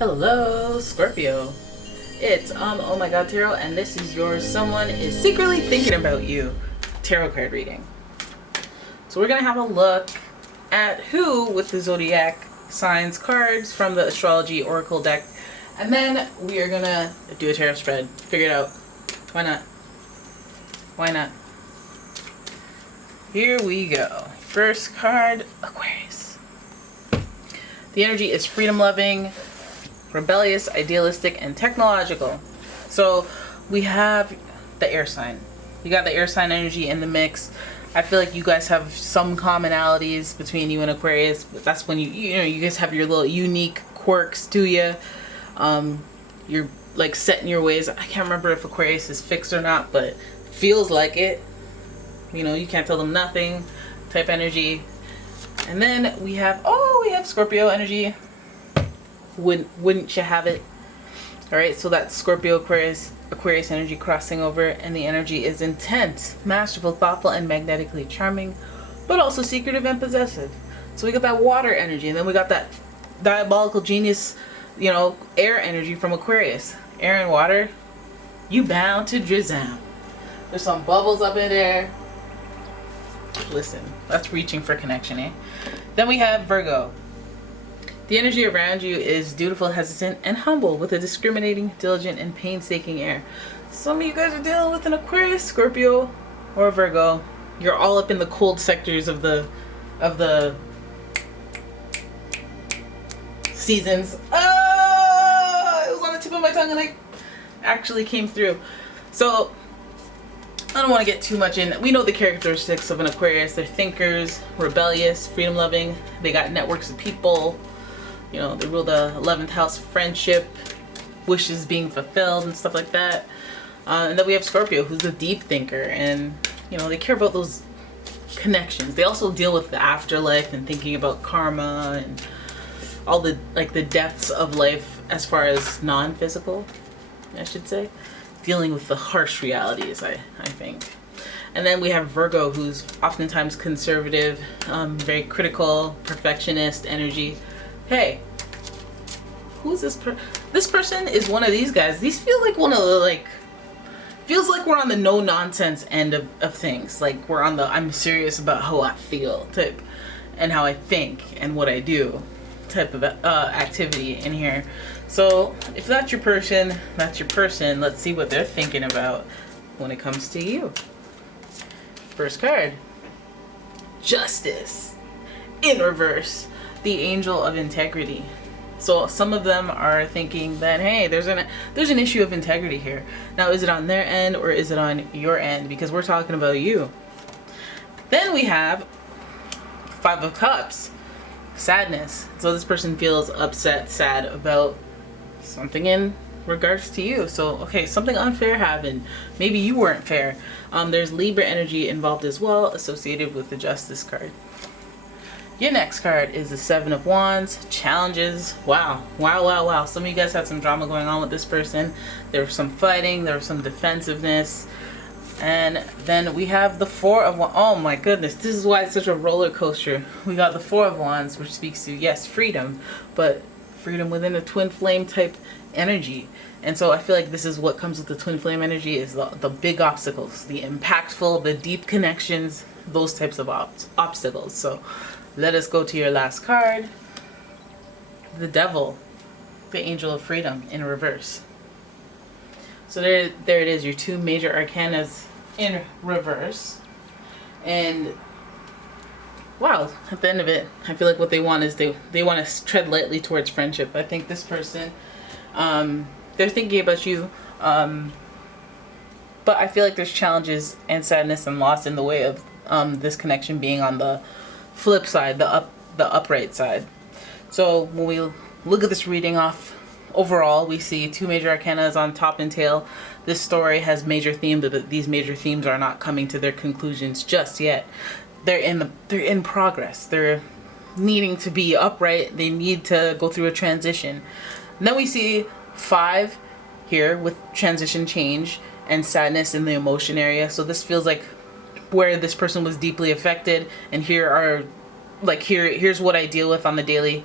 Hello, Scorpio. It's oh my god tarot, and this is your someone is secretly thinking about you tarot card reading. So we're gonna have a look at who with the zodiac signs cards from the astrology oracle deck, and then we are gonna do a tarot spread. Figure it out. Why not? Why not? Here we go. First card, Aquarius. The energy is freedom loving, rebellious, idealistic, and technological. So we have the air sign. You got the air sign energy in the mix. I feel like you guys have some commonalities between you and Aquarius. But that's when you guys have your little unique quirks to you. You're like set in your ways. I can't remember if Aquarius is fixed or not, but feels like it. You know, you can't tell them nothing type energy. And then we have Scorpio energy. Wouldn't you have it? All right, so that's Scorpio Aquarius energy crossing over, and the energy is intense, masterful, thoughtful, and magnetically charming, but also secretive and possessive. So we got that water energy, and then we got that diabolical genius, air energy from Aquarius. Air and water, you bound to drizzle. There's some bubbles up in there. Listen, that's reaching for connection, eh? Then we have Virgo. The energy around you is dutiful, hesitant, and humble, with a discriminating, diligent, and painstaking air. Some of you guys are dealing with an Aquarius, Scorpio, or Virgo. You're all up in the cold sectors of the seasons. It was on the tip of my tongue and I actually came through. So I don't want to get too much in. We know the characteristics of an Aquarius. They're thinkers, rebellious, freedom loving. They got networks of people. They rule the 11th house of friendship, wishes being fulfilled, and stuff like that. And then we have Scorpio, who's a deep thinker, and they care about those connections. They also deal with the afterlife and thinking about karma and all the depths of life as far as non-physical, I should say. Dealing with the harsh realities, I think. And then we have Virgo, who's oftentimes conservative, very critical, perfectionist energy. Hey, who's this this person is one of these guys. These feel like one of the feels like we're on the no nonsense end of things. Like we're on the I'm serious about how I feel type, and how I think and what I do type of activity in here. So if that's your person, that's your person. Let's see what they're thinking about when it comes to you. First card, Justice in reverse. The angel of integrity. So some of them are thinking that, hey, there's an issue of integrity here. Now, is it on their end or is it on your end? Because we're talking about you. Then we have Five of Cups, sadness. So this person feels upset, sad about something in regards to you. So, okay, something unfair happened. Maybe you weren't fair. There's Libra energy involved as well, associated with the Justice card. Your next card is the Seven of Wands, challenges. Wow. Some of you guys had some drama going on with this person. There was some fighting, there was some defensiveness. And then we have the Four of Wands. Oh my goodness, this is why it's such a roller coaster. We got the Four of Wands, which speaks to, yes, freedom, but freedom within a twin flame type energy. And so I feel like this is what comes with the twin flame energy, is the big obstacles, the impactful, the deep connections, those types of obstacles. So let us go to your last card, the Devil, the angel of freedom in reverse. So there it is, your two major arcanas in reverse. And wow, at the end of it, I feel like what they want is they want to tread lightly towards friendship. I think this person, they're thinking about you, but I feel like there's challenges and sadness and loss in the way of this connection being on the flip side, the upright side. So when we look at this reading off overall, we see two major arcanas on top and tail. This story has major themes, but these major themes are not coming to their conclusions just yet. They're in progress. They're needing to be upright. They need to go through a transition. And then we see Five here with transition, change, and sadness in the emotion area. So this feels like where this person was deeply affected, and here's what I deal with on the daily,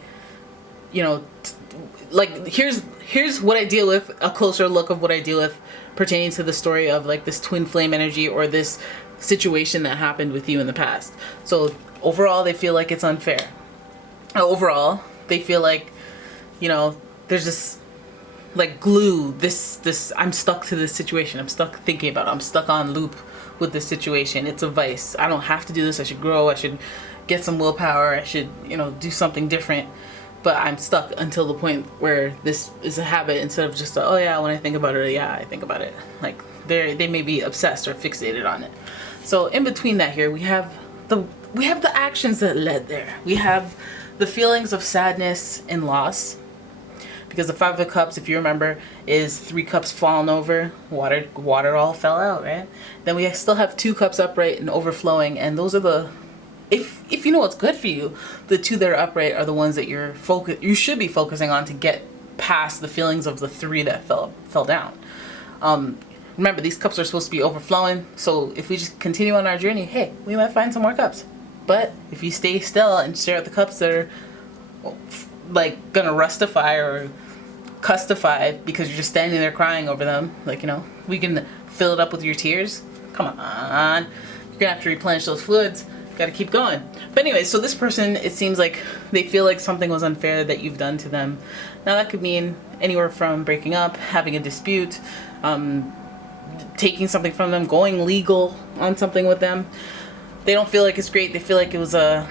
like here's what I deal with, a closer look of what I deal with pertaining to the story of like this twin flame energy or this situation that happened with you in the past. So overall, they feel like it's unfair. Overall, they feel like, you know, there's this like glue, this I'm stuck to this situation. I'm stuck thinking about it. I'm stuck on loop with this situation. It's a vice. I don't have to do this. I should grow. I should get some willpower. I should, you know, do something different. But I'm stuck until the point where this is a habit instead of just a, oh yeah, when I think about it, yeah, I think about it. Like they may be obsessed or fixated on it. So in between that here, we have the actions that led there. We have the feelings of sadness and loss. Because the Five of Cups, if you remember, is 3 cups falling over, water all fell out, right? Then we still have 2 cups upright and overflowing, and those are the, if you know what's good for you, the 2 that are upright are the ones that you should be focusing on to get past the feelings of the 3 that fell down. Remember, these cups are supposed to be overflowing, so if we just continue on our journey, hey, we might find some more cups. But if you stay still and stare at the cups that are like gonna rustify or custify because you're just standing there crying over them, like, you know, we can fill it up with your tears. Come on, you're gonna have to replenish those fluids. Gotta keep going. But anyway, so this person, it seems like they feel like something was unfair that you've done to them. Now that could mean anywhere from breaking up, having a dispute, taking something from them, going legal on something with them. They don't feel like it's great. They feel like it was a,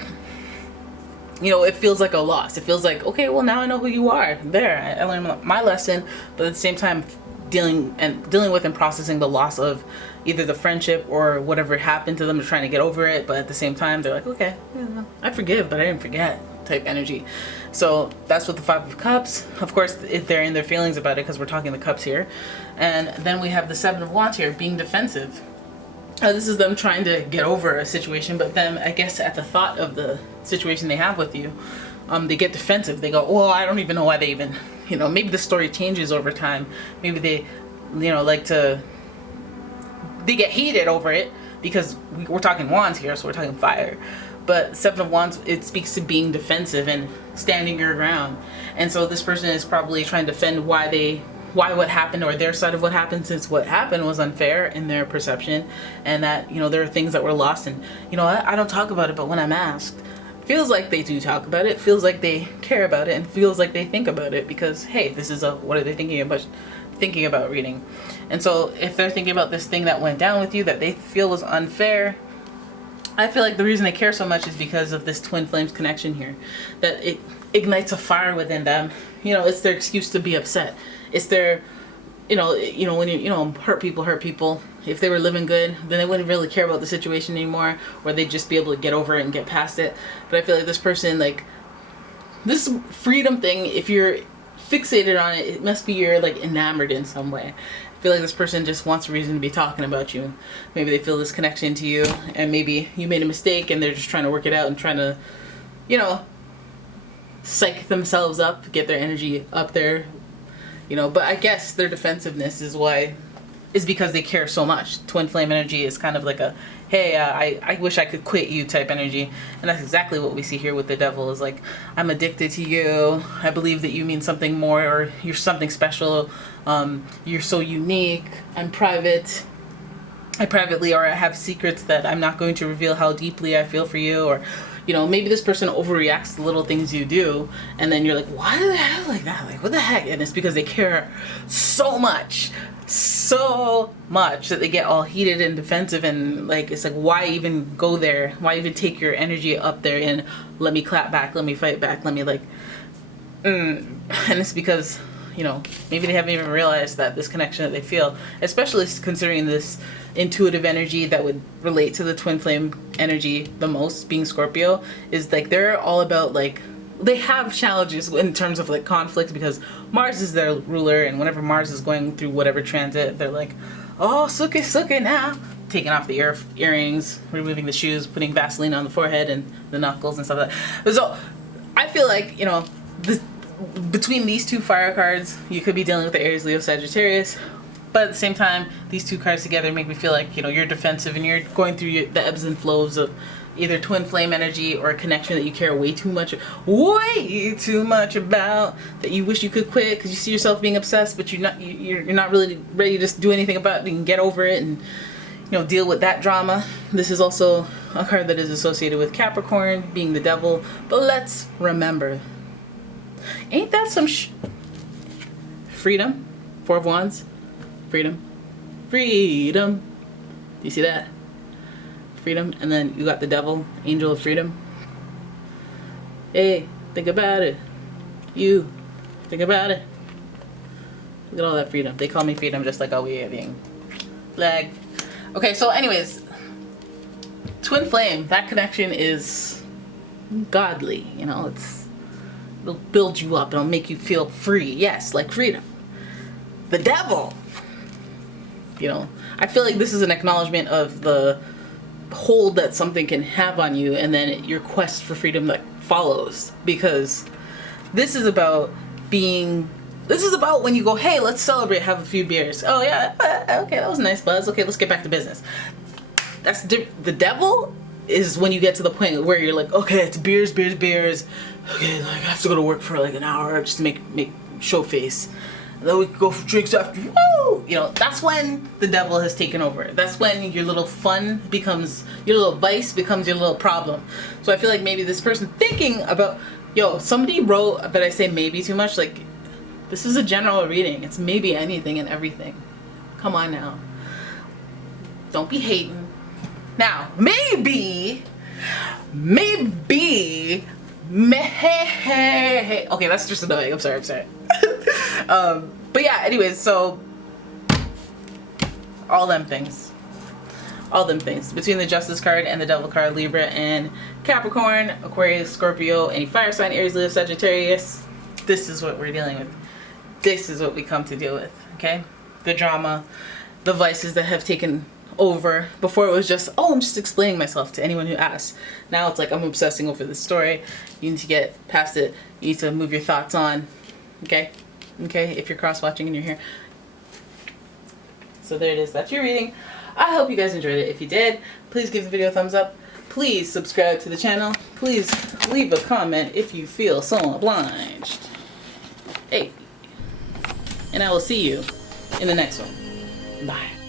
you know, it feels like a loss. It feels like, okay, well, now I know who you are. There, I learned my lesson, but at the same time, dealing with and processing the loss of either the friendship or whatever happened to them. They're trying to get over it, but at the same time, they're like, okay, yeah, I forgive, but I didn't forget, type energy. So that's what the Five of Cups. Of course, if they're in their feelings about it, because we're talking the cups here. And then we have the Seven of Wands here, being defensive. This is them trying to get over a situation, but then I guess at the thought of the situation they have with you, they get defensive. They go, well, I don't even know why they even, you know, maybe the story changes over time. Maybe they, you know, they get heated over it because we're talking wands here, so we're talking fire. But Seven of Wands, it speaks to being defensive and standing your ground. And so this person is probably trying to defend why what happened, or their side of what happened, since what happened was unfair in their perception, and that, you know, there are things that were lost. And, you know, I don't talk about it, but when I'm asked, feels like they do talk about it, feels like they care about it, and feels like they think about it, because, hey, this is a what are they thinking about reading. And so if they're thinking about this thing that went down with you that they feel was unfair, I feel like the reason they care so much is because of this twin flames connection here, that it ignites a fire within them. You know, it's their excuse to be upset. It's their, you know, when you hurt people. If they were living good, then they wouldn't really care about the situation anymore, or they'd just be able to get over it and get past it. But I feel like this person, like, this freedom thing, if you're fixated on it, it must be you're like enamored in some way. I feel like this person just wants a reason to be talking about you. Maybe they feel this connection to you, and maybe you made a mistake and they're just trying to work it out and trying to, you know, psych themselves up, get their energy up there, you know. But I guess their defensiveness is because they care so much. Twin flame energy is kind of like a, hey, I wish I could quit you type energy. And that's exactly what we see here with the devil, is like, I'm addicted to you. I believe that you mean something more, or you're something special. You're so unique. I'm private. I privately, or I have secrets that I'm not going to reveal how deeply I feel for you. Or, you know, maybe this person overreacts to little things you do, and then you're like, why do they act like that? Like, what the heck? And it's because they care so much that they get all heated and defensive, and like, it's like, why even go there? Why even take your energy up there and let me clap back, let me fight back, let me like, and it's because, you know, maybe they haven't even realized that this connection that they feel, especially considering this intuitive energy that would relate to the twin flame energy the most, being Scorpio, is like, they're all about, like, they have challenges in terms of like conflicts, because Mars is their ruler, and whenever Mars is going through whatever transit, they're like, oh, suck it now, taking off the earrings, removing the shoes, putting Vaseline on the forehead and the knuckles and stuff like that. So I feel like, you know, between these two fire cards, you could be dealing with the Aries, Leo, Sagittarius. But at the same time, these two cards together make me feel like, you know, you're defensive and you're going through the ebbs and flows of either twin flame energy or a connection that you care way too much about, that you wish you could quit because you see yourself being obsessed, but you're not really ready to do anything about it. You can get over it and, you know, deal with that drama. This is also a card that is associated with Capricorn, being the devil. But let's remember, ain't that some freedom? Four of Wands, freedom. Do you see that? Freedom. And then you got the devil, angel of freedom. Hey, think about it. You, think about it. Look at all that freedom. They call me freedom just like a waving flag. Okay, so anyways, twin flame, that connection is godly, you know, it'll build you up, it'll make you feel free. Yes, like freedom. The devil, you know, I feel like this is an acknowledgement of the hold that something can have on you, and then your quest for freedom that follows, because this is about when you go, hey, let's celebrate, have a few beers. Oh yeah, okay, that was a nice buzz. Okay, let's get back to business. That's the devil is when you get to the point where you're like, okay, it's beers. Okay, like I have to go to work for like an hour just to make show face. And then we can go for drinks after. Woo! You know, that's when the devil has taken over. That's when your little fun becomes, your little vice becomes your little problem. So I feel like maybe this person thinking about, somebody wrote, but I say maybe too much, like, this is a general reading. It's maybe anything and everything. Come on now. Don't be hating. Now, maybe, okay, that's just annoying. I'm sorry. But yeah, anyways, so all them things. Between the Justice card and the Devil card, Libra and Capricorn, Aquarius, Scorpio, any fire sign, Aries, Leo, Sagittarius, this is what we're dealing with. This is what we come to deal with, okay? The drama, the vices that have taken over. Before it was just, I'm just explaining myself to anyone who asks. Now it's like, I'm obsessing over this story. You need to get past it. You need to move your thoughts on, okay? If you're cross-watching and you're here. So there it is. That's your reading. I hope you guys enjoyed it. If you did, please give the video a thumbs up. Please subscribe to the channel. Please leave a comment if you feel so obliged. Hey. And I will see you in the next one. Bye.